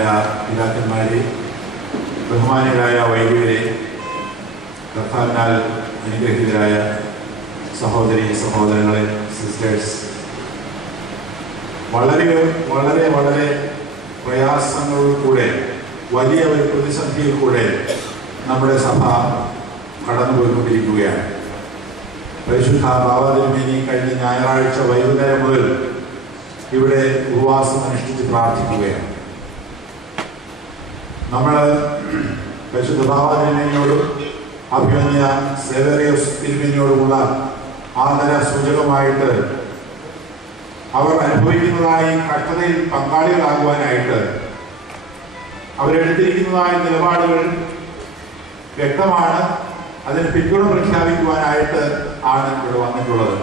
പിതാക്കന്മാരെ, ബഹുമാന്യരായ വൈദികരെ, കർത്താവിനാൽ അനുഗ്രഹീതരായ സഹോദരി സഹോദരങ്ങളെ, സിസ്റ്റേഴ്സ്, വളരെ വളരെ വളരെ പ്രയാസങ്ങളിലൂടെ, വലിയ ഒരു പ്രതിസന്ധിയിൽ കൂടെ നമ്മുടെ സഭ കടന്നുപോയിക്കൊണ്ടിരിക്കുകയാണ്. പരിശുദ്ധ ബാബാതിരുമേനി കഴിഞ്ഞ ഞായറാഴ്ച വൈകുന്നേരം മുതൽ ഇവിടെ ഉപവാസം അനുഷ്ഠിച്ച് പ്രാർത്ഥിക്കുകയാണ്. നമ്മൾ പരിശുദ്ധ ബാബാതിരുമേനിയോടും അഭിമന്യ സേവേറിയോസ് തിരുമേനിയോടുമുള്ള ആദര സൂചകമായിട്ട് അവർ അനുഭവിക്കുന്നതായി കഷ്ടതയിൽ പങ്കാളികളാകുവാനായിട്ട് അവരെടുത്തിരിക്കുന്നതായ നിലപാടുകൾ വ്യക്തമാണ്. അതിന് പിന്തുണ പ്രഖ്യാപിക്കുവാനായിട്ട് ആണ് ഇവിടെ വന്നിട്ടുള്ളത്.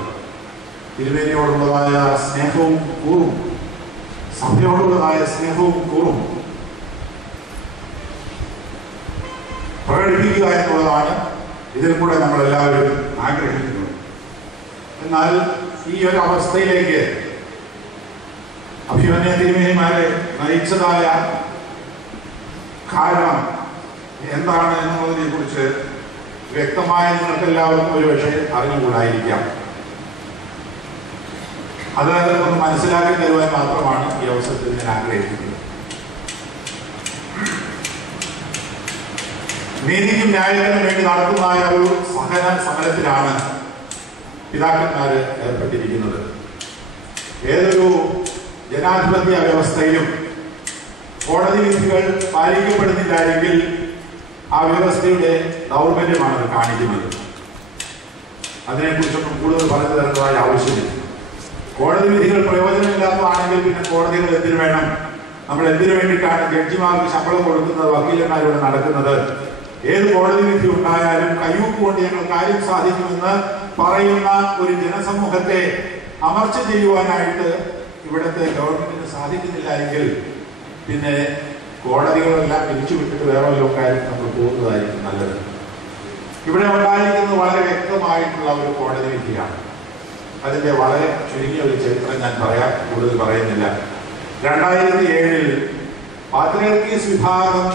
തിരുമേനിയോടുള്ളതായ സ്നേഹവും കൂറും, സഭയോടുള്ളതായ സ്നേഹവും കൂറും പ്രകടിപ്പിക്കുക എന്നുള്ളതാണ് ഇതിൽ കൂടെ നമ്മളെല്ലാവരും ആഗ്രഹിക്കുന്നത്. എന്നാൽ ഈ ഒരു അവസ്ഥയിലേക്ക് അഭിമന്യ തിരുമേനിമാരെ നയിച്ചതായ കാരണം എന്താണ് എന്നുള്ളതിനെ കുറിച്ച് വ്യക്തമായി നിങ്ങൾക്കെല്ലാവർക്കും ഒരുപക്ഷെ അറിഞ്ഞുകൂടായിരിക്കാം. അത് ഒന്ന് മനസ്സിലാക്കി തരുവാൻ മാത്രമാണ് ഈ അവസരത്തിൽ ഞാൻ ആഗ്രഹിക്കുന്നത്. നീതിക്കും ന്യായത്തിനും വേണ്ടി നടത്തുന്നതായ ഒരു സഹന സമരത്തിലാണ് പിതാക്കന്മാര് ഏർപ്പെട്ടിരിക്കുന്നത്. ഏതൊരു ജനാധിപത്യ വ്യവസ്ഥയിലും കോടതി വിധികൾ പാലിക്കപ്പെടുന്നില്ല എങ്കിൽ ആ വ്യവസ്ഥയുടെ ദൗർബല്യമാണ് അത് കാണിക്കുന്നത്. അതിനെക്കുറിച്ചൊന്നും കൂടുതൽ പറഞ്ഞു തരേണ്ടതായ ആവശ്യമില്ല. കോടതി വിധികൾ പ്രയോജനമില്ലാത്തതാണെങ്കിൽ പിന്നെ കോടതികൾ എന്തിനു വേണം? നമ്മൾ എന്തിനു വേണ്ടിയിട്ടാണ് ജഡ്ജിമാർക്ക് ശമ്പളം കൊടുക്കുന്നത്, വക്കീലന്മാരിവിടെ നടക്കുന്നത്? ഏത് കോടതി വിധി ഉണ്ടായാലും കയ്യൂക്ക് കൊണ്ട് ഞങ്ങൾ കാര്യം സാധിക്കുമെന്ന് പറയുന്ന ഒരു ജനസമൂഹത്തെ അമർച്ച ചെയ്യുവാനായിട്ട് ഇവിടുത്തെ ഗവൺമെന്റിന് സാധിക്കുന്നില്ല എങ്കിൽ പിന്നെ കോടതികളെല്ലാം പിരിച്ചുവിട്ടിട്ട് വേറെ വല്ല കാര്യം നമ്മൾ പോകുന്നതായിരിക്കും നല്ലത്. ഇവിടെ ഉണ്ടായിരിക്കുന്നത് വളരെ വ്യക്തമായിട്ടുള്ള ഒരു കോടതി വിധിയാണ്. അതിന്റെ വളരെ ചുരുങ്ങിയ ഒരു ചരിത്രം ഞാൻ പറയാം, കൂടുതൽ പറയുന്നില്ല. 2007 പാത്രിയാർക്കീസ് വിഭാഗം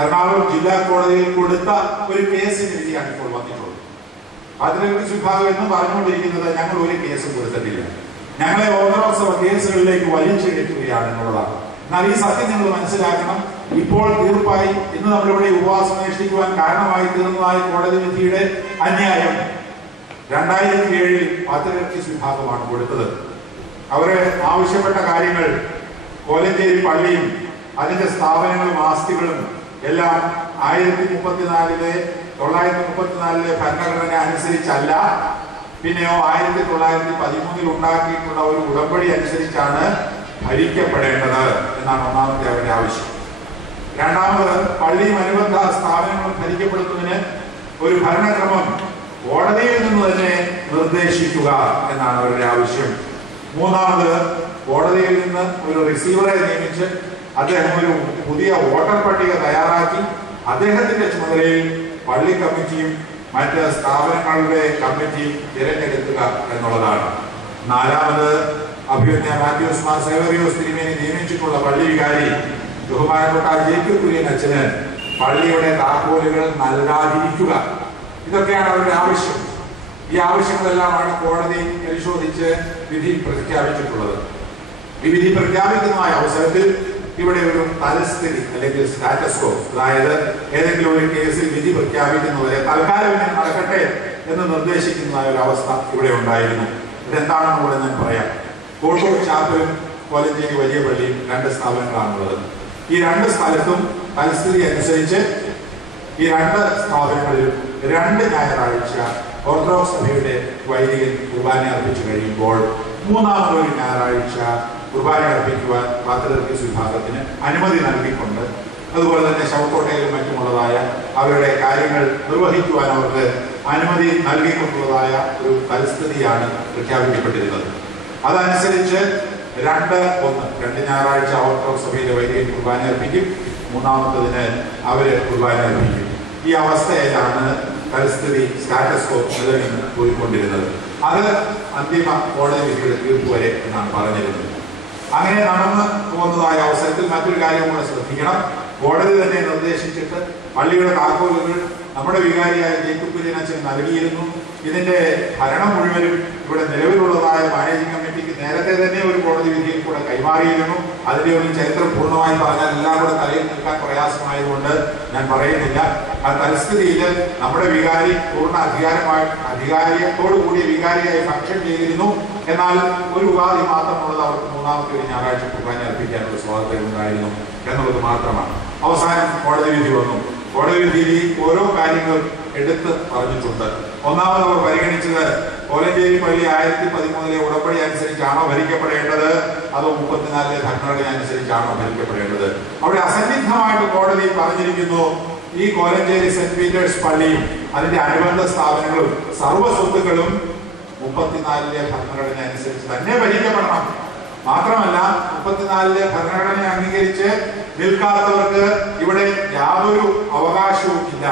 എറണാകുളം ജില്ലാ കോടതിയിൽ കൊടുത്ത ഒരു കേസിന് വിധിയാണ് ഇപ്പോൾ വന്നിട്ടുള്ളത്. പാത്രിയാർക്കീസ് വിഭാഗം എന്ന് പറഞ്ഞുകൊണ്ടിരിക്കുന്നത് ഞങ്ങൾ ഒരു കേസും കൊടുത്തിട്ടില്ല, ഞങ്ങളെ ഓർത്തഡോക്സ് കേസുകളിലേക്ക് വലിച്ചിഴക്കുകയാണ് എന്നുള്ളതാണ്. എന്നാൽ ഈ സത്യം നിങ്ങൾ മനസ്സിലാക്കണം. ഇപ്പോൾ തീർപ്പായി ഇന്ന് നമ്മളിവിടെ ഉപവാസം അനുഷ്ഠിക്കുവാൻ കാരണമായി തീർന്നതായ കോടതി വിധിയുടെ അന്യായം 2007 പാത്രിയാർക്കീസ് വിഭാഗമാണ് കൊടുത്തത്. അവര് ആവശ്യപ്പെട്ട കാര്യങ്ങൾ കോലഞ്ചേരി പള്ളിയും അതിന്റെ സ്ഥാപനങ്ങളും ആസ്തികളും എല്ലാം 1934 ഭരണഘടന അനുസരിച്ചല്ല, പിന്നെയോ 1913 ഉണ്ടാക്കിയിട്ടുള്ള ഒരു ഉടമ്പടി അനുസരിച്ചാണ് ഭരിക്കപ്പെടേണ്ടത് എന്നാണ് ഒന്നാമത്തെ അവരുടെ ആവശ്യം. രണ്ടാമത്, പള്ളിയും അനുബന്ധ സ്ഥാപനങ്ങളും ഭരിക്കപ്പെടുന്നതിന് ഒരു ഭരണക്രമം കോടതിയിൽ നിന്ന് തന്നെ നിർദ്ദേശിക്കുക എന്നാണ് അവരുടെ ആവശ്യം. മൂന്നാമത്, കോടതിയിൽ നിന്ന് ഒരു റിസീവറെ നിയമിച്ച് അദ്ദേഹം ഒരു പുതിയ വോട്ടർ പട്ടിക തയ്യാറാക്കി അദ്ദേഹത്തിന്റെ ചുമതലയിൽ പള്ളി കമ്മിറ്റിയും മറ്റ് സ്ഥാപനങ്ങളുടെ കമ്മിറ്റിയും തിരഞ്ഞെടുക്കുക എന്നുള്ളതാണ്. നാലാമത്, അഭിമന്യ മാത്യൂസ് മാർ സേവേറിയോസ് തിരുമേനി നിയമിച്ചിട്ടുള്ള പള്ളി വികാരി ബഹുമാനപ്പെട്ട ജേക്കബ് കുര്യൻ അച്ഛന് പള്ളിയുടെ താക്കോലുകൾ നൽകാതിരിക്കുക. ഇതൊക്കെയാണ് അവരുടെ ആവശ്യം. ഈ ആവശ്യങ്ങളെല്ലാമാണ് കോടതി പരിശോധിച്ച് വിധി പ്രഖ്യാപിച്ചിട്ടുള്ളത്. ഈ വിധി പ്രഖ്യാപിക്കുന്നതായ അവസരത്തിൽ ഇവിടെ ഒരു തലസ്ഥിതി അല്ലെങ്കിൽ സ്റ്റാറ്റസ് കോ, അതായത് ഏതെങ്കിലും ഒരു കേസിൽ വിധി പ്രഖ്യാപിക്കുന്നവരെ തൽക്കാലം ഇങ്ങനെ നടക്കട്ടെ എന്ന് നിർദ്ദേശിക്കുന്നതായ ഒരു അവസ്ഥ ഇവിടെ ഉണ്ടായിരുന്നു. ഇതെന്താണെന്ന് കൂടെ ഞാൻ പറയാം. കോട്ടൂർ ചാപ്പലും കോലഞ്ചേരി വലിയ പള്ളിയും 2 സ്ഥാപനങ്ങളാണുള്ളത്. ഈ 2 സ്ഥലത്തും തലസ്ഥിതി അനുസരിച്ച് ഈ 2 സ്ഥാപനങ്ങളിലും 2 ഞായറാഴ്ച ഓർത്തഡോക്സ് സഭയുടെ വൈദികൻ കുർബാന അർപ്പിച്ചു കഴിയുമ്പോൾ മൂന്നാമതൊരു ഞായറാഴ്ച കുർബാന അർപ്പിക്കുവാൻ പാത്രിയാർക്കീസ് വിഭാഗത്തിന് അനുമതി നൽകിക്കൊണ്ട്, അതുപോലെ തന്നെ ശവക്കോട്ടയിലും മറ്റുമുള്ളതായ അവരുടെ കാര്യങ്ങൾ നിർവഹിക്കുവാൻ അവർക്ക് അനുമതി നൽകിക്കൊണ്ടുള്ളതായ ഒരു പരിസ്ഥിതിയാണ് പ്രഖ്യാപിക്കപ്പെട്ടിരുന്നത്. അതനുസരിച്ച് 2 ഞായറാഴ്ച ഓർത്തഡോക്സ് സഭയിലെ വൈദികൻ കുർബാന അർപ്പിക്കും, മൂന്നാമത്തതിന് അവര് കുർബാന അർപ്പിക്കും. ഈ അവസ്ഥയിലാണ് പരിസ്ഥിതി സ്റ്റാറ്റസ് കോ നിലനിന്ന് പോയിക്കൊണ്ടിരുന്നത്. അത് അന്തിമ കോടതി വിധിയുടെ തീർപ്പ് വരെ എന്നാണ് പറഞ്ഞിരുന്നത്. അങ്ങനെ നടന്നു പോകുന്നതായ അവസരത്തിൽ മറ്റൊരു കാര്യം കൂടെ ശ്രദ്ധിക്കണം. കോടതി തന്നെ നിർദ്ദേശിച്ചിട്ട് പള്ളിയുടെ താക്കോലുകൾ നമ്മുടെ വികാരിയായ ജേക്കബ് കുര്യൻ അച്ഛൻ നൽകിയിരുന്നു. ഇതിന്റെ ഭരണം മുഴുവനും ഇവിടെ നിലവിലുള്ളതായ മാനേജിംഗ് കമ്മിറ്റിക്ക് നേരത്തെ തന്നെ ഒരു കോടതി വിധിയിൽ കൂടെ കൈമാറിയിരുന്നു. അതിന്റെ ഒരു ചരിത്രം പൂർണ്ണമായി പറഞ്ഞാൽ എല്ലാം കൂടെ തലയിൽ നിൽക്കാൻ പ്രയാസമായതുകൊണ്ട് ഞാൻ പറയുന്നില്ല. ആ പരിസ്ഥിതിയിൽ നമ്മുടെ വികാരി പൂർണ്ണ അധികാരിയത്തോടു കൂടിയ വികാരിയായി ഫംഗ്ഷൻ ചെയ്തിരുന്നു. എന്നാൽ ഒരു ഉപാധി മാത്രമുള്ളത് അവർക്ക് മൂന്നാമത്തെ ഒരു ഞായറാഴ്ച കുർബാന അർപ്പിക്കാനുള്ള സ്വാതന്ത്ര്യം ഉണ്ടായിരുന്നു എന്നുള്ളത് മാത്രമാണ്. അവസാനം കോടതി വിധി വന്നു. കോടതി വിധിയിൽ ഓരോ കാര്യങ്ങൾ എടുത്ത് പറഞ്ഞിട്ടുണ്ട്. ഒന്നാമത് അവർ പരിഗണിച്ചത് കോലഞ്ചേരി പള്ളി 1013 ഉടമ്പടി അനുസരിച്ചാണോ ഭരിക്കപ്പെടേണ്ടത്, അതോ 34 ഭരണഘടന അനുസരിച്ചാണോ ഭരിക്കപ്പെടേണ്ടത്. അവിടെ അസന്നിഗ്ധമായിട്ട് കോടതി പറഞ്ഞിരിക്കുന്നു, ഈ കോലഞ്ചേരി സെന്റ് പീറ്റേഴ്സ് പള്ളിയും അതിന്റെ അനുബന്ധ സ്ഥാപനങ്ങളും സർവ്വ സ്വത്തുക്കളും 34 ഭരണഘടന അനുസരിച്ച് തന്നെ ഭരിക്കപ്പെടണം. മാത്രമല്ല 34 ഭരണഘടന അംഗീകരിച്ച് നിൽക്കാത്തവർക്ക് ഇവിടെ യാതൊരു അവകാശവും ഇല്ല.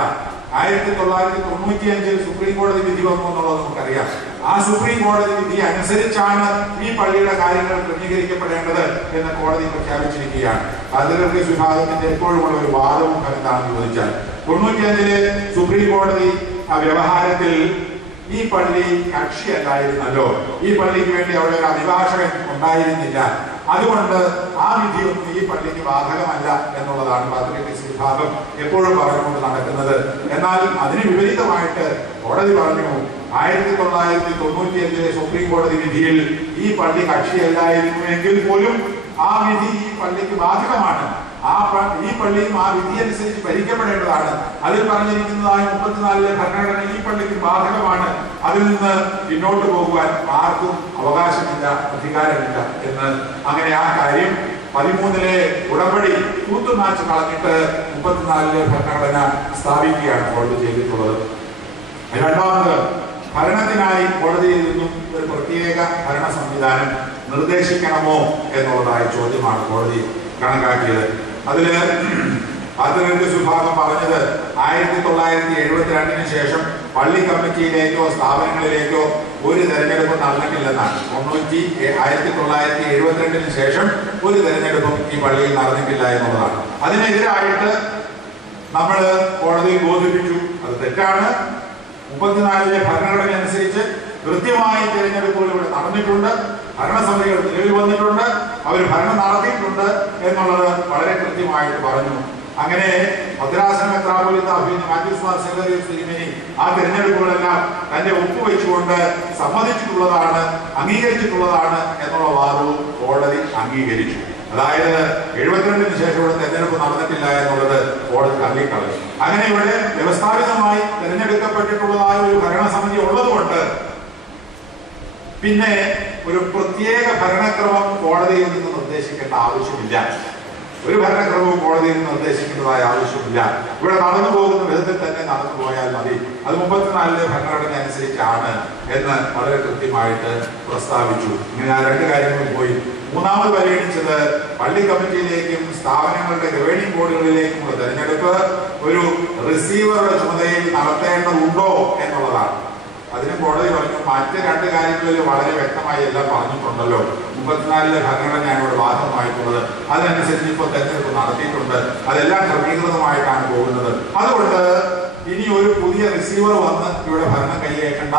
1995 സുപ്രീം കോടതി വിധി വന്നു എന്നുള്ളത് നമുക്കറിയാം. ആ സുപ്രീം കോടതി വിധി അനുസരിച്ചാണ് ഈ പള്ളിയുടെ കാര്യങ്ങൾ ക്രമീകരിക്കപ്പെടേണ്ടത് എന്ന് കോടതി പ്രഖ്യാപിച്ചിരിക്കുകയാണ്. കാതോലിക്ക വിഭാഗത്തിന്റെ എപ്പോഴുമുള്ള ഒരു വാദവും എന്താണെന്ന് ചോദിച്ചാൽ 95 സുപ്രീം കോടതി ആ വ്യവഹാരത്തിൽ ഈ പള്ളി കക്ഷിയല്ലായിരുന്നല്ലോ, ഈ പള്ളിക്ക് വേണ്ടി അവിടെ ഒരു അഭിഭാഷകൻ ഉണ്ടായിരുന്നില്ല. അതുകൊണ്ട് ആ വിധിയൊന്നും ഈ പള്ളിക്ക് ബാധകമല്ല എന്നുള്ളതാണ് കാതോലിക്ക വിഭാഗം എപ്പോഴും പറഞ്ഞുകൊണ്ട് നടക്കുന്നത്. എന്നാൽ അതിന് വിപരീതമായിട്ട് കോടതി പറഞ്ഞു 1995 സുപ്രീം കോടതി വിധിയിൽ ഈ പള്ളി കക്ഷിയല്ലായിരുന്നു എങ്കിൽ പോലും ആ വിധി ഈ പള്ളിക്ക് ബാധകമാണ്. ഈ പള്ളിയും ആ വിധി അനുസരിച്ച് ഭരിക്കപ്പെടേണ്ടതാണ്. അതിൽ പറഞ്ഞിരിക്കുന്നതായ 34 ഭരണഘടന ഈ പള്ളിക്ക് ബാധകമാണ്. അതിൽ നിന്ന് പിന്നോട്ട് പോകുവാൻ ആർക്കും അവകാശമില്ല, അധികാരമില്ല എന്ന്. അങ്ങനെ ആ കാര്യം 13 ഉടമ്പടി തൂത്തുമാച്ച് കളഞ്ഞിട്ട് 34 ഭരണഘടന സ്ഥാപിക്കുകയാണ് കോടതി ചെയ്തിട്ടുള്ളത്. രണ്ടാമത്, ഭരണത്തിനായി കോടതിയിൽ നിന്നും ഒരു പ്രത്യേക ഭരണ സംവിധാനം നിർദ്ദേശിക്കണമോ എന്നുള്ളതായ ചോദ്യമാണ് കോടതി കണക്കാക്കിയത്. അതില് കാതോലിക്ക വിഭാഗം പറഞ്ഞത് 1972 ശേഷം പള്ളി കമ്മിറ്റിയിലേക്കോ സ്ഥാപനങ്ങളിലേക്കോ ഒരു തെരഞ്ഞെടുപ്പ് നടന്നിട്ടില്ലെന്നാണ്. 1972 ശേഷം ഒരു തെരഞ്ഞെടുപ്പും ഈ പള്ളിയിൽ നടന്നിട്ടില്ല എന്നുള്ളതാണ്. അതിനെതിരായിട്ട് നമ്മൾ കോടതിയിൽ ബോധിപ്പിച്ചു, അത് തെറ്റാണ്. 34 ഭരണഘടന അനുസരിച്ച് കൃത്യമായി തെരഞ്ഞെടുപ്പുകൾ ഇവിടെ നടന്നിട്ടുണ്ട്, ഭരണസമിതികൾ നിലവിൽ വന്നിട്ടുണ്ട്, അവർ ഭരണം നടത്തിയിട്ടുണ്ട് എന്നുള്ളത് വളരെ കൃത്യമായിട്ട് പറഞ്ഞു. അങ്ങനെ ഭദ്രാസന മെത്രാപ്പോലീത്ത മാത്യൂസ് മാർ സെക്രട്ടറി തിരുമേനി ആ തെരഞ്ഞെടുപ്പുകളെല്ലാം തന്റെ ഒപ്പുവെച്ചുകൊണ്ട് സമ്മതിച്ചിട്ടുള്ളതാണ്, അംഗീകരിച്ചിട്ടുള്ളതാണ് എന്നുള്ള വാദവും കോടതി അംഗീകരിച്ചു. അതായത് 72 ശേഷം ഇവിടെ തെരഞ്ഞെടുപ്പ് നടന്നിട്ടില്ല എന്നുള്ളത് കോടതി തള്ളിക്കളഞ്ഞു. അങ്ങനെ ഇവിടെ വ്യവസ്ഥാപിതമായി തെരഞ്ഞെടുക്കപ്പെട്ടിട്ടുള്ളതായ ഒരു ഭരണസമിതി ഉള്ളതുകൊണ്ട് പിന്നെ ഒരു പ്രത്യേക ഭരണക്രമം കോടതിയിൽ നിന്ന് നിർദ്ദേശിക്കേണ്ട ആവശ്യമില്ല. ഒരു ഭരണക്രമവും കോടതിയിൽ നിന്ന് നിർദ്ദേശിക്കേണ്ടതായ ആവശ്യമില്ല. ഇവിടെ നടന്നു പോകുന്ന വിധത്തിൽ തന്നെ നടന്നു പോയാൽ മതി. അത് 34 ഭരണഘടന അനുസരിച്ചാണ് എന്ന് വളരെ കൃത്യമായിട്ട് പ്രസ്താവിച്ചു. ഇങ്ങനെ ആ രണ്ട് കാര്യങ്ങളും പോയി. മൂന്നാമത് പരിഗണിച്ചത് പള്ളി കമ്മിറ്റിയിലേക്കും സ്ഥാപനങ്ങളുടെ ഗവേണിംഗ് ബോർഡുകളിലേക്കുമുള്ള തെരഞ്ഞെടുപ്പ് ഒരു റിസീവറുടെ ചുമതലയിൽ നടത്തേണ്ടതുണ്ടോ എന്നുള്ളതാണ്. അതിന് കോടതി പറഞ്ഞു, മറ്റ് രണ്ട് കാര്യങ്ങളിൽ വളരെ വ്യക്തമായി എല്ലാം പറഞ്ഞിട്ടുണ്ടല്ലോ. 34 ഭരണഘടനയാണ് ഇവിടെ ബാധകമായിട്ടുള്ളത്. അതിനനുസരിച്ച് ഇപ്പോൾ തെരഞ്ഞെടുപ്പ് നടത്തിയിട്ടുണ്ട്. അതെല്ലാം ക്രമീകൃതമായിട്ടാണ് പോകുന്നത്. അതുകൊണ്ട് ഇനി ഒരു പുതിയ റിസീവർ വന്ന് ഇവിടെ ഭരണം കൈയേറ്റേണ്ട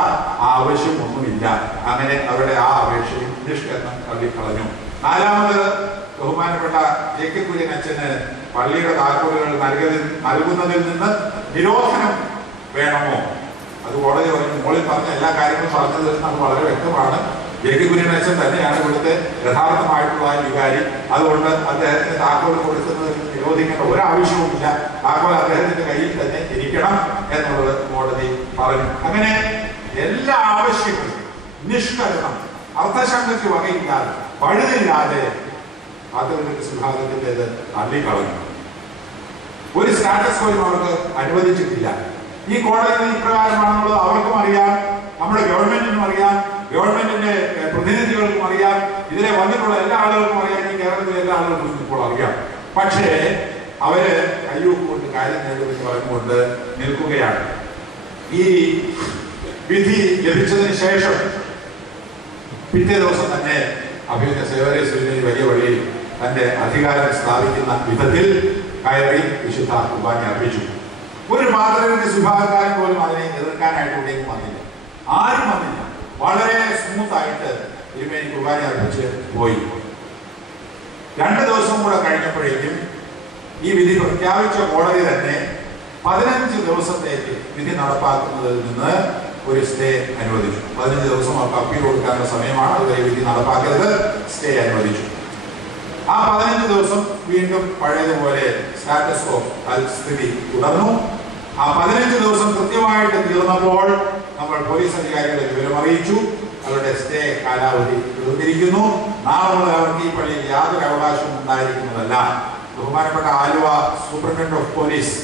ആവശ്യമൊന്നുമില്ല. അങ്ങനെ അവരുടെ ആ അപേക്ഷയും നിഷ്കരണം തള്ളിക്കളഞ്ഞു. നാലാമത്, ബഹുമാനപ്പെട്ട ജേക്കബ് കുര്യൻ അച്ഛന് പള്ളിയുടെ താക്കോലുകൾ നൽകുന്നതിൽ നിന്ന് നിരോധനം വേണമോ? അത് കോടതി പറഞ്ഞു. മുകളിൽ പറഞ്ഞ എല്ലാ കാര്യങ്ങളും പറഞ്ഞത് നമുക്ക് വളരെ വ്യക്തമാണ്. ജേക്കബ് കുര്യൻ അച്ഛൻ തന്നെയാണ് ഇവിടുത്തെ യഥാർത്ഥമായിട്ടുള്ള വികാരി. അതുകൊണ്ട് അദ്ദേഹത്തിന് താക്കോൽ കൊടുക്കുന്നത് നിരോധിക്കേണ്ട ഒരാവശ്യവുമില്ല. താക്കോൽ അദ്ദേഹത്തിന്റെ കയ്യിൽ തന്നെ ഇരിക്കണം എന്നുള്ളത് കോടതി പറഞ്ഞു. അങ്ങനെ എല്ലാ ആവശ്യങ്ങളും നിഷ്കരണം, അർത്ഥശങ്കയ്ക്ക് വകയില്ലാതെ, പഴുതില്ലാതെ കാതോലിക്ക വിഭാഗത്തിൻ്റെത് തള്ളിക്കളഞ്ഞു. ഒരു സ്റ്റാറ്റസ് കോയും അവർക്ക് അനുവദിച്ചിട്ടില്ല. ഈ കോടതി ഇപ്രകാരമാണെന്നുള്ളത് അവർക്കും അറിയാം, നമ്മുടെ ഗവൺമെന്റിനും അറിയാം, ഗവൺമെന്റിന്റെ പ്രതിനിധികൾക്കും അറിയാം, ഇതിലെ വന്നിട്ടുള്ള എല്ലാ ആളുകൾക്കും അറിയാം, ഈ കേരളത്തിലെ എല്ലാ ആളുകൾക്കും ഇപ്പോൾ അറിയാം. പക്ഷേ അവര് കയ്യൊപ്പുകൊണ്ട് കാര്യം നേടുമെന്ന് പറഞ്ഞുകൊണ്ട് നിൽക്കുകയാണ്. ഈ വിധി ലഭിച്ചതിന് ശേഷം പിറ്റേ ദിവസം തന്നെ അഭിമന്യ സേവരേശ്വരനെ വലിയ വഴിയിൽ തന്റെ അധികാരം സ്ഥാപിക്കുന്ന വിധത്തിൽ കയറി വിശുദ്ധ കുർബാന അർപ്പിച്ചു. ഒരു മാതൃകന്റെ വിഭാഗക്കാരൻ പോലും അതിനെ എതിർക്കാനായിട്ട് ഇവിടേക്കും വന്നില്ല, ആരും വന്നില്ല. വളരെ സ്മൂത്തായിട്ട് തിരുമേനി കുർബാന അർപ്പിച്ച് പോയി. 2 ദിവസം കൂടെ കഴിഞ്ഞപ്പോഴേക്കും ഈ വിധി പ്രഖ്യാപിച്ച കോടതി തന്നെ 15 ദിവസത്തേക്ക് വിധി നടപ്പാക്കുന്നതിൽ നിന്ന് ഒരു സ്റ്റേ അനുവദിച്ചു. 15 ദിവസം അവർക്ക് അപ്പീൽ കൊടുക്കാനുള്ള സമയമാണ്, അതുവരെ വിധി നടപ്പാക്കരുത്, സ്റ്റേ അനുവദിച്ചു. ആ 15 ദിവസം വീണ്ടും പഴയതുപോലെ സ്റ്റാറ്റസ് ഓഫ് സ്ഥിതി തുടർന്നു. ആ 15 ദിവസം കൃത്യമായിട്ട് തീർന്നപ്പോൾ നമ്മൾ പോലീസ് അധികാരികളെ വിവരം അറിയിച്ചു, അവരുടെ സ്റ്റേ കാലാവധി തീർന്നിരിക്കുന്നു, നാളെ മുതൽ അവർക്ക് ഈ പള്ളിയിൽ യാതൊരു അവകാശവും ഉണ്ടായിരിക്കുന്നതല്ല. ബഹുമാനപ്പെട്ട ആലുവ സൂപ്രണ്ടന്റ് ഓഫ് പോലീസ്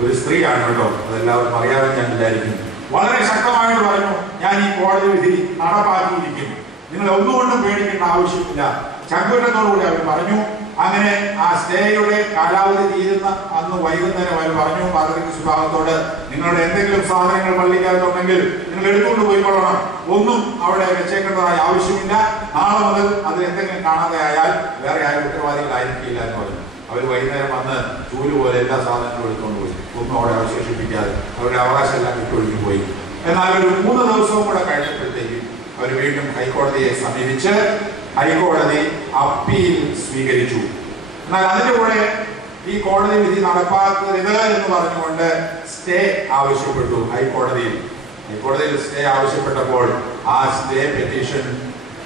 ഒരു സ്ത്രീയാണ് കേട്ടോ, അതെല്ലാവർക്കും അറിയാമെന്ന് ഞാൻ വിചാരിക്കുന്നു. വളരെ ശക്തമായിട്ട് പറഞ്ഞു, ഞാൻ ഈ കോടതി വിധി നടപ്പാക്കിയിരിക്കും, നിങ്ങൾ ഒന്നുകൊണ്ടും പേടിക്കേണ്ട ആവശ്യമില്ല. ചങ്കൂറ്റത്തോടുകൂടി അവർ പറഞ്ഞു. അങ്ങനെ ആ സ്റ്റേയുടെ കാലാവധി തീരുന്ന അന്ന് വൈകുന്നേരം അവർ പറഞ്ഞു പാത്രിക വിഭാഗത്തോട്, നിങ്ങളുടെ എന്തെങ്കിലും സാധനങ്ങൾ പള്ളിക്കകത്തുണ്ടെങ്കിൽ നിങ്ങൾ എടുത്തുകൊണ്ട് പോയിക്കൊള്ളണം, ഒന്നും അവിടെ വെച്ചേക്കേണ്ടതായ ആവശ്യമില്ല, നാളെ മുതൽ അതിൽ എന്തെങ്കിലും കാണാതെ ആയാൽ വേറെ ആരും ഉത്തരവാദികളായിരിക്കില്ല എന്ന് പറഞ്ഞു. അവർ വൈകുന്നേരം വന്ന് ചൂല് പോലെ എല്ലാ സാധനങ്ങളും എടുത്തുകൊണ്ട് പോയി, ഒന്നും അവിടെ അവശേഷിപ്പിക്കാതെ അവരുടെ അവകാശം എല്ലാം വിട്ടൊഴിഞ്ഞു പോയി. എന്നാൽ ഒരു 3 ദിവസവും കൂടെ കഴിഞ്ഞപ്പോഴത്തേക്കും അവർ വീണ്ടും ഹൈക്കോടതിയെ സമീപിച്ച് ഹൈക്കോടതി അപ്പീൽ സ്വീകരിച്ചു. എന്നാൽ അതിന്റെ കൂടെ ഈ കോടതി വിധി നടപ്പാക്കരുത് എന്ന് പറഞ്ഞുകൊണ്ട് സ്റ്റേ ആവശ്യപ്പെട്ടു ഹൈക്കോടതിയിൽ. ഹൈക്കോടതിയിൽ സ്റ്റേ ആവശ്യപ്പെട്ടപ്പോൾ ആ സ്റ്റേ പെറ്റീഷൻ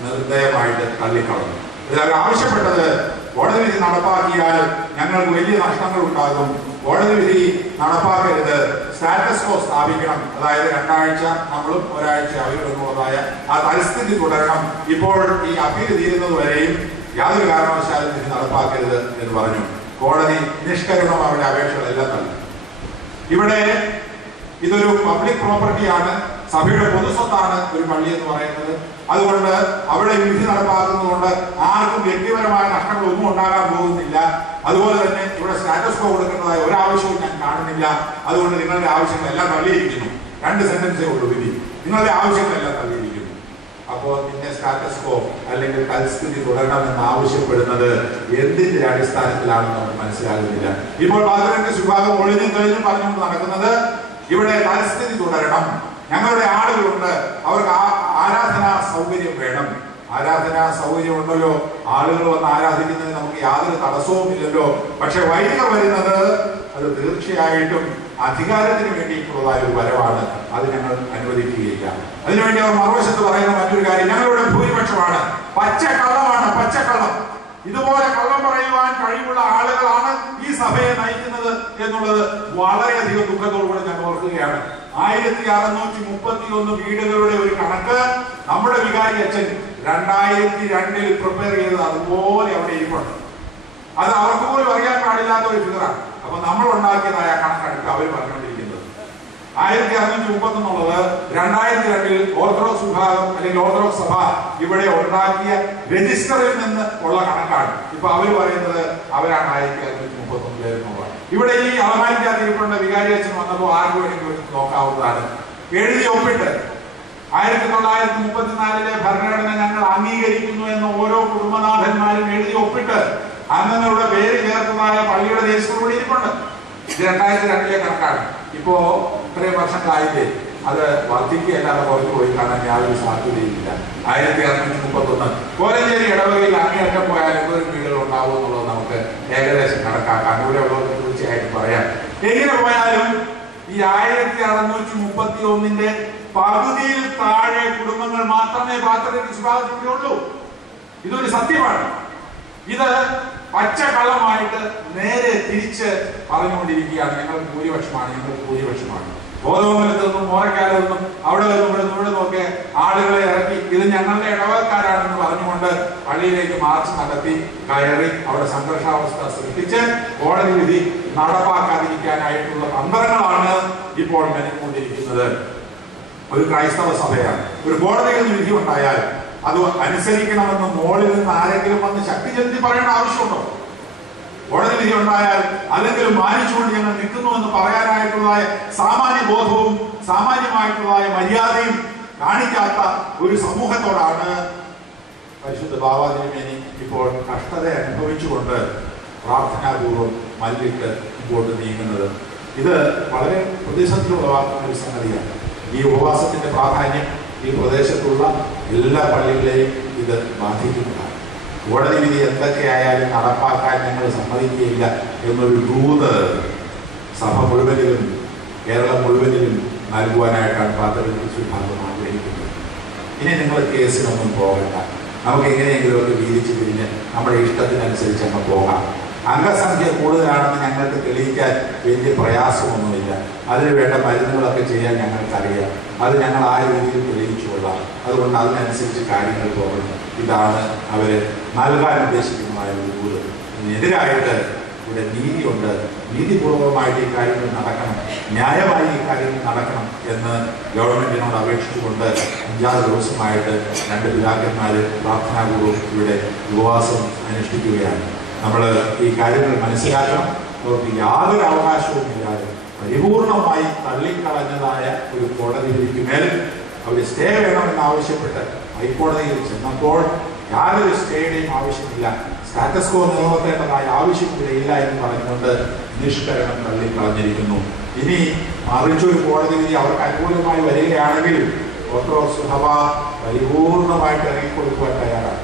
നിർദ്ദയമായിട്ട് തള്ളിക്കളഞ്ഞു. ഇതിൽ ആവശ്യപ്പെട്ടത്, കോടതി വിധി നടപ്പാക്കിയാൽ ഞങ്ങൾക്ക് വലിയ നഷ്ടങ്ങൾ ഉണ്ടാകും, കോടതി വിധി നടപ്പാക്കരുത്, സ്റ്റാറ്റസ് കോ സ്ഥാപിക്കണം, അതായത് 2 ആഴ്ച നമ്മളും 1 ആഴ്ച അവരുള്ളതായ ആ പരിസ്ഥിതി തുടരണം, ഇപ്പോൾ ഈ അപ്പീൽ തീരുന്നത് വരെയും യാതൊരു കാരണവശാലും വിധി നടപ്പാക്കരുത് എന്ന് പറഞ്ഞു. കോടതി നിഷ്കരണം അവരുടെ അപേക്ഷകളെല്ലാം തള്ളി. ഇവിടെ ഇതൊരു പബ്ലിക് പ്രോപ്പർട്ടിയാണ്, സഭയുടെ പൊതുസ്വത്താണ് ഒരു പള്ളി എന്ന് പറയുന്നത്. അതുകൊണ്ട് അവിടെ വിധി നടപ്പാക്കുന്നതുകൊണ്ട് ആർക്കും വ്യക്തിപരമായ നഷ്ടങ്ങളൊന്നും ഉണ്ടാകാൻ പോകുന്നില്ല. അതുപോലെ തന്നെ ഇവിടെ സ്റ്റാറ്റസ് കോ കൊടുക്കേണ്ടതായ ഒരാവശ്യവും ഞാൻ കാണുന്നില്ല. അതുകൊണ്ട് നിങ്ങളുടെ ആവശ്യങ്ങളെല്ലാം തള്ളിയിരിക്കുന്നു. 2 സെന്റൻസേ ഉള്ളൂ വിധി, നിങ്ങളുടെ ആവശ്യങ്ങളെല്ലാം തള്ളിയിരിക്കുന്നു. അപ്പോൾ പിന്നെ സ്റ്റാറ്റസ് കോ അല്ലെങ്കിൽ തൽസ്ഥിതി തുടരണമെന്ന് ആവശ്യപ്പെടുന്നത് എന്തിന്റെ അടിസ്ഥാനത്തിലാണെന്ന് നമുക്ക് മനസ്സിലാകുന്നില്ല. ഇപ്പോൾ പാർലമെന്റ് വിഭാഗം ഒളിഞ്ഞും തെളിഞ്ഞും പറഞ്ഞുകൊണ്ട് നടക്കുന്നത് ഇവിടെ തൽസ്ഥിതി തുടരണം, ഞങ്ങളുടെ ആളുകളുണ്ട്, അവർക്ക് ആരാധനാ സൗകര്യം വേണം. ആരാധനാ സൗകര്യം ഉണ്ടല്ലോ, ആളുകൾ വന്ന് ആരാധിക്കുന്നതിന് നമുക്ക് യാതൊരു തടസ്സവും ഇല്ലല്ലോ. പക്ഷെ വൈദികർ വരുന്നത് അത് തീർച്ചയായിട്ടും അധികാരത്തിന് വേണ്ടിയിട്ടുള്ളതായ ഒരു വരവാണ്, അത് ഞങ്ങൾ അനുവദിക്കുകയില്ല. അതിനുവേണ്ടി അവർ മറുവശത്ത് പറയുന്ന മറ്റൊരു കാര്യം, ഞങ്ങളുടെ ഭൂരിപക്ഷമാണ് പച്ചക്കള്ളമാണ്, പച്ചക്കള്ളം, ഇതുപോലെ കള്ളം പറയുവാൻ കഴിവുള്ള ആളുകളാണ് ഈ സഭയെ നയിക്കുന്നത് എന്നുള്ളത് വളരെയധികം ദുഃഖത്തോടുകൂടി ഞാൻ ഓർക്കുകയാണ്. 1631 വീടുകളുടെ ഒരു കണക്ക് നമ്മുടെ വികാരി അച്ഛൻ 2002 പ്രിപ്പയർ ചെയ്തത് അതുപോലെ അവിടെ ഇരിപ്പുണ്ട്. അത് അവർക്ക് പോലും അറിയാൻ പാടില്ലാത്ത ഒരു ഫിഗറാണ്. അപ്പൊ നമ്മൾ ഉണ്ടാക്കിയതായ കണക്കെടുത്ത് അവർ പറഞ്ഞുകൊണ്ടിരിക്കുന്നത് 1631 എന്നുള്ളത് 2002 ഓർത്തഡോക്സ് വിഭാഗം അല്ലെങ്കിൽ ഓർത്തഡോക്സ് സഭ ഇവിടെ ഉണ്ടാക്കിയ രജിസ്റ്ററിൽ നിന്ന് ഉള്ള കണക്കാണ്. ഇപ്പൊ അവർ പറയുന്നത് അവരാണ് 1631 എന്നുള്ളത്. ഇവിടെ ഈ അളമാരിക്കാതിരിപ്പുണ്ട് വികാരി അച്ഛൻ വന്നപ്പോൾ ആർക്കും വേണമെങ്കിൽ നോക്കാവുന്നതാണ്. എഴുതി ഒപ്പിട്ട് 1934 ഭരണഘടന ഞങ്ങൾ അംഗീകരിക്കുന്നു എന്ന് ഓരോ കുടുംബനാഥന്മാരും എഴുതി ഒപ്പിട്ട് അംഗങ്ങളുടെ പേര് ചേർത്തതായ പള്ളിയുടെ രജിസ്റ്റർ കൂടി ഇരിപ്പുണ്ട്. ഇത് 2002 കണക്കാണ്. ഇപ്പോ ഇത്രയും വർഷങ്ങളായില്ലേ, അത് വർദ്ധിക്കുകയല്ലാതെ കുറഞ്ഞു പോയി കാണാൻ യാതൊരു സാധ്യതയില്ല. 1631 കോലഞ്ചേരി ഇടവകയിൽ അങ്ങേയറ്റം പോയാൽ എന്തോരം വീടുകൾ ഉണ്ടാവും എന്നുള്ളത് നമുക്ക് ഏകദേശം കണക്കാക്കാം. ഇവിടെ ഉള്ളവർക്ക് തീർച്ചയായിട്ടും പറയാം. എങ്ങനെ പോയാലും ഈ 1631 പകുതിയിൽ താഴെ കുടുംബങ്ങൾ മാത്രമേ പാത്രത്തിൽ വിഭാഗത്തിലുള്ളൂ. ഇതൊരു സത്യമാണ്. ഇത് പച്ചക്കള്ളമായിട്ട് നേരെ തിരിച്ച് പറഞ്ഞുകൊണ്ടിരിക്കുകയാണ്. ഞങ്ങൾക്ക് ഭൂരിപക്ഷമാണ്, ഞങ്ങൾക്ക് ഭൂരിപക്ഷമാണ്. ബോധമംഗലത്തൊന്നും മോറക്കാലൊന്നും അവിടെ ഇവിടെ നോക്കെ ആളുകളെ ഇറക്കി ഇത് ഞങ്ങളുടെ ഇടവക്കാരാണെന്ന് പറഞ്ഞുകൊണ്ട് പള്ളിയിലേക്ക് മാർച്ച് നടത്തി കയറി അവിടെ സംഘർഷാവസ്ഥ സൃഷ്ടിച്ച് കോടതി വിധി നടപ്പാക്കാതിരിക്കാനായിട്ടുള്ള തന്ത്രങ്ങളാണ് ഇപ്പോൾ മെനഞ്ഞുകൊണ്ടിരിക്കുന്നത്. ഒരു ക്രൈസ്തവ സഭയാണ്. ഒരു കോടതിയിൽ വിധി ഉണ്ടായാൽ അത് അനുസരിക്കണമെന്ന് മോളിൽ നിന്ന് ആരെങ്കിലും വന്ന് ശക്തി ചെലുത്തി പറയേണ്ട ആവശ്യമുണ്ടോ? കോടതി വിധി ഉണ്ടായാൽ അല്ലെങ്കിലും മാനിച്ചുകൊണ്ട് ഞങ്ങൾ നിൽക്കുന്നു എന്ന് പറയാനായിട്ടുള്ളതായ സാമാന്യ ബോധവും സാമാന്യമായിട്ടുള്ളതായ മര്യാദയും കാണിക്കാത്ത ഒരു സമൂഹത്തോടാണ് പരിശുദ്ധ ബാവാതിരുമേനി ഇപ്പോൾ കഷ്ടത അനുഭവിച്ചുകൊണ്ട് പ്രാർത്ഥനാപൂർവം മല്ലിട്ട് മുമ്പോട്ട് നീങ്ങുന്നത്. ഇത് വളരെ പ്രതിസന്ധി ഉളവാക്കുന്ന ഒരു സംഗതിയാണ്. ഈ ഉപവാസത്തിൻ്റെ പ്രാധാന്യം ഈ പ്രദേശത്തുള്ള എല്ലാ പള്ളികളെയും ഇത് ബാധിക്കുന്നതാണ്. കോടതി വിധി എന്തൊക്കെയായാലും നടപ്പാക്കാൻ ഞങ്ങൾ സമ്മതിക്കുകയില്ല എന്നൊരു ദൂത് സഭ മുഴുവനിലും കേരളം മുഴുവനിലും നൽകുവാനായിട്ടാണ് പാത്രവിശ്വ വിഭാഗം ആഗ്രഹിക്കുന്നത്. ഇനി നിങ്ങൾ കേസിനൊന്നും പോകണ്ട, നമുക്ക് എങ്ങനെയെങ്കിലുമൊക്കെ വീതിച്ച് തിരിഞ്ഞ് നമ്മുടെ ഇഷ്ടത്തിനനുസരിച്ച് അങ്ങ് പോകാം. അംഗസംഖ്യ കൂടുതലാണെന്ന് ഞങ്ങൾക്ക് തെളിയിക്കാൻ വലിയ പ്രയാസമൊന്നുമില്ല. അതിന് വേണ്ട മരുന്നുകളൊക്കെ ചെയ്യാൻ ഞങ്ങൾക്കറിയാം. അത് ഞങ്ങൾ ആ രീതിയിൽ തെളിയിച്ചു കൊള്ളാം. അതുകൊണ്ട് അതിനനുസരിച്ച് കാര്യങ്ങൾ പോകണം. ഇതാണ് അവർ നൽകാൻ ഉദ്ദേശിക്കുന്നതായ ഒരു ദൂത്. ഇതിനെതിരായിട്ട് ഇവിടെ നീതിയുണ്ട്. നീതിപൂർവമായിട്ട് ഈ കാര്യങ്ങൾ നടക്കണം, ന്യായമായി ഈ കാര്യങ്ങൾ നടക്കണം എന്ന് ഗവൺമെൻറ്റിനോട് അപേക്ഷിച്ചുകൊണ്ട് 5-6 ദിവസമായിട്ട് 2 പിതാക്കന്മാർ പ്രാർത്ഥനാപൂർവ്വം ഇവിടെ ഉപവാസം അനുഷ്ഠിക്കുകയാണ്. നമ്മൾ ഈ കാര്യങ്ങൾ മനസ്സിലാക്കണം. അവർക്ക് യാതൊരു അവകാശവും ഇല്ലാതെ പരിപൂർണമായി തള്ളിക്കളഞ്ഞതായ ഒരു കോടതി വിധിക്കുമേൽ അവർ സ്റ്റേ വേണമെന്ന് ആവശ്യപ്പെട്ട് ഹൈക്കോടതിയിൽ ചെന്നപ്പോൾ യാതൊരു സ്റ്റേയുടെയും ആവശ്യമില്ല, സ്റ്റാറ്റസ് കോ നിലനിർത്തേണ്ടതായ ആവശ്യമില്ല എന്ന് പറഞ്ഞുകൊണ്ട് നിഷ്കരണം തള്ളിക്കളഞ്ഞിരിക്കുന്നു. ഇനി മറിച്ചൊരു കോടതി വിധി അവർക്ക് അനുകൂലമായി വരികയാണെങ്കിൽ ഓർത്തഡോക്സ് സഭ പരിപൂർണമായിട്ട് ഇറങ്ങിക്കൊടുക്കുവാൻ തയ്യാറാണ്.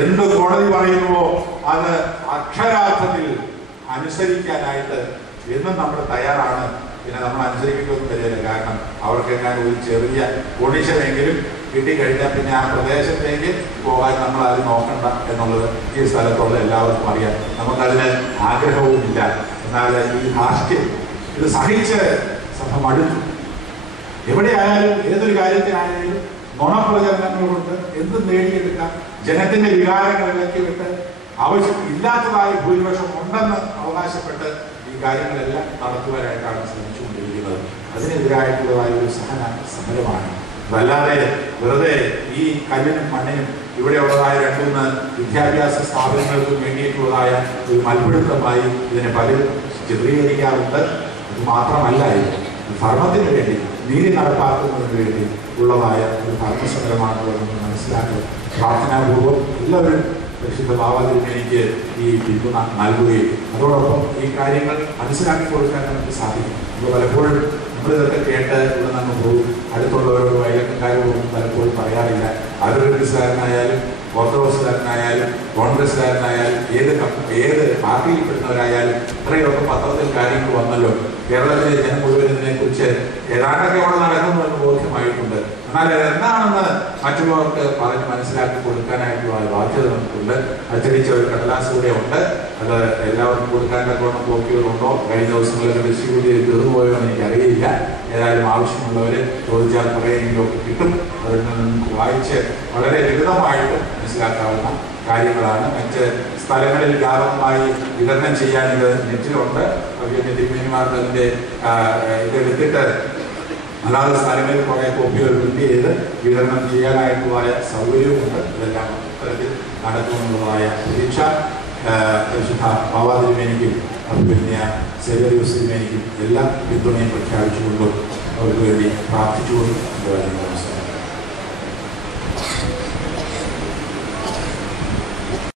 എന്ത് കോടതി പറയുന്നുവോ അത് അക്ഷരാർത്ഥത്തിൽ അനുസരിക്കാനായിട്ട് എന്നും നമ്മൾ തയ്യാറാണ്. പിന്നെ നമ്മൾ അനുസരിക്കേണ്ടതൊന്നും വരില്ല. കാരണം അവർക്കെങ്ങാനും ഒരു ചെറിയ പൊടിച്ചതെങ്കിലും കിട്ടിക്കഴിഞ്ഞാൽ പിന്നെ ആ പ്രദേശത്തേക്ക് പോകാൻ നമ്മൾ അത് നോക്കണ്ട എന്നുള്ളത് ഈ സ്ഥലത്തുള്ള എല്ലാവർക്കും അറിയാം. നമുക്കതിന് ആഗ്രഹവുമില്ല. എന്നാൽ ഈ ധാർഷ്ട്യം ഇത് സഹിച്ച് സഭ മടുത്തു. എവിടെയായാലും ഏതൊരു കാര്യത്തിനായാലും നുണപ്രചരണങ്ങൾ കൊണ്ട് എന്തും നേടിയെടുക്കാം. ജനത്തിന്റെ വികാരങ്ങൾ ഇളക്കി വിട്ട് ആവശ്യമില്ലാത്തതായ ഭൂരിപക്ഷം ഉണ്ടെന്ന് അവകാശപ്പെട്ട് ഈ കാര്യങ്ങളെല്ലാം നടത്തുവാനായിട്ടാണ് ശ്രമിച്ചുകൊണ്ടിരിക്കുന്നത്. അതിനെതിരായിട്ടുള്ളതായ ഒരു സമരമാണ്. അതല്ലാതെ വെറുതെ ഈ കല്ലിനും മണ്ണിനും ഇവിടെയുള്ളതായ 2-3 വിദ്യാഭ്യാസ സ്ഥാപനങ്ങൾക്കും വേണ്ടിയിട്ടുള്ളതായ ഒരു മൽപ്പിടുത്തമായി ഇതിനെ പലരും ചിത്രീകരിക്കാറുണ്ട്. അത് മാത്രമല്ല, ധർമ്മത്തിന് വേണ്ടി നീതി നടപ്പാക്കുന്നതിന് വേണ്ടി ഉള്ളതായ ഒരു ധർമ്മസമരമാണെന്ന് നമ്മൾ മനസ്സിലാക്കുക. പ്രാർത്ഥനാപൂർവ്വം എല്ലാവരും പരിശുദ്ധ ബാവാതിരുമേനിക്ക് ഈ പിന്തുണ നൽകുകയും അതോടൊപ്പം ഈ കാര്യങ്ങൾ മനസ്സിലാക്കി കൊടുക്കാൻ നമുക്ക് സാധിക്കും. അപ്പോൾ പലപ്പോഴും നമ്മളിതൊക്കെ കേട്ട് ഇവിടെ നമ്മൾ പോകും, അടുത്തുള്ളവരോട് വയലക്കാരോടും പലപ്പോഴും പറയാറില്ല. ആരോഗ്യക്കാരനായാലും ഓർത്തഡോക്സുകാരനായാലും കോൺഗ്രസ്സുകാരനായാലും ഏത് പാർട്ടിയിൽപ്പെടുന്നവരായാലും ഇത്രയൊക്കെ പത്രത്തിൽ കാര്യങ്ങൾ വന്നല്ലോ. കേരളത്തിലെ ജനം മുഴുവൻ ഇതിനെക്കുറിച്ച് ഏതാണ്ടൊക്കെ അവിടെ നടക്കുന്നുവെന്ന് ബോധ്യമായിട്ടുണ്ട്. എന്നാൽ എന്താണെന്ന് മറ്റുള്ളവർക്ക് പറഞ്ഞ് മനസ്സിലാക്കി കൊടുക്കാനായിട്ടുള്ള ബാധ്യത നമുക്കുണ്ട്. അച്ചടിച്ച ഒരു കടലാസ് കൂടെ ഉണ്ട്. അത് എല്ലാവർക്കും കൊടുക്കാൻ തക്കവണ്ണം കോപ്പികളുണ്ടോ, കഴിഞ്ഞ ദിവസങ്ങളിലൊക്കെ ഡിസ്ട്രിബ്യൂട്ട് ചെയ്ത് തീർന്നുപോയോ എന്ന് എനിക്കറിയില്ല. ഏതായാലും ആവശ്യമുള്ളവർ ചോദിച്ചാൽ കുറേയെങ്കിലുമൊക്കെ കിട്ടും. അതിൽ നിന്ന് നമുക്ക് വായിച്ച് വളരെ ലളിതമായിട്ട് മനസ്സിലാക്കാവുന്ന കാര്യങ്ങളാണ്. മറ്റ് സ്ഥലങ്ങളിൽ വ്യാപകമായി വിതരണം ചെയ്യാൻ ഇത് നെറ്റിലുണ്ട്. തിരുമേനിമാർക്ക് അതിൻ്റെ ഇതെടുത്തിട്ട് അതാത് സ്ഥലങ്ങളിൽ കുറേ കോപ്പികൾ പ്രിന്റ് ചെയ്ത് വിതരണം ചെയ്യാനായിട്ടുള്ള സൗകര്യവുമുണ്ട്. ഇതെല്ലാം അത്തരത്തിൽ നടക്കുമെന്നുള്ളതായ പ്രതീക്ഷ പരിശുദ്ധ ബാവാതിരുമേനിക്കും അഭിമന്യ സേവ്യറിയൂസ് തിരുമേനിക്കും എല്ലാ പിന്തുണയും പ്രഖ്യാപിച്ചുകൊണ്ടും അവർക്ക് വേണ്ടി പ്രാർത്ഥിച്ചുകൊണ്ടും നമസ്കാരം.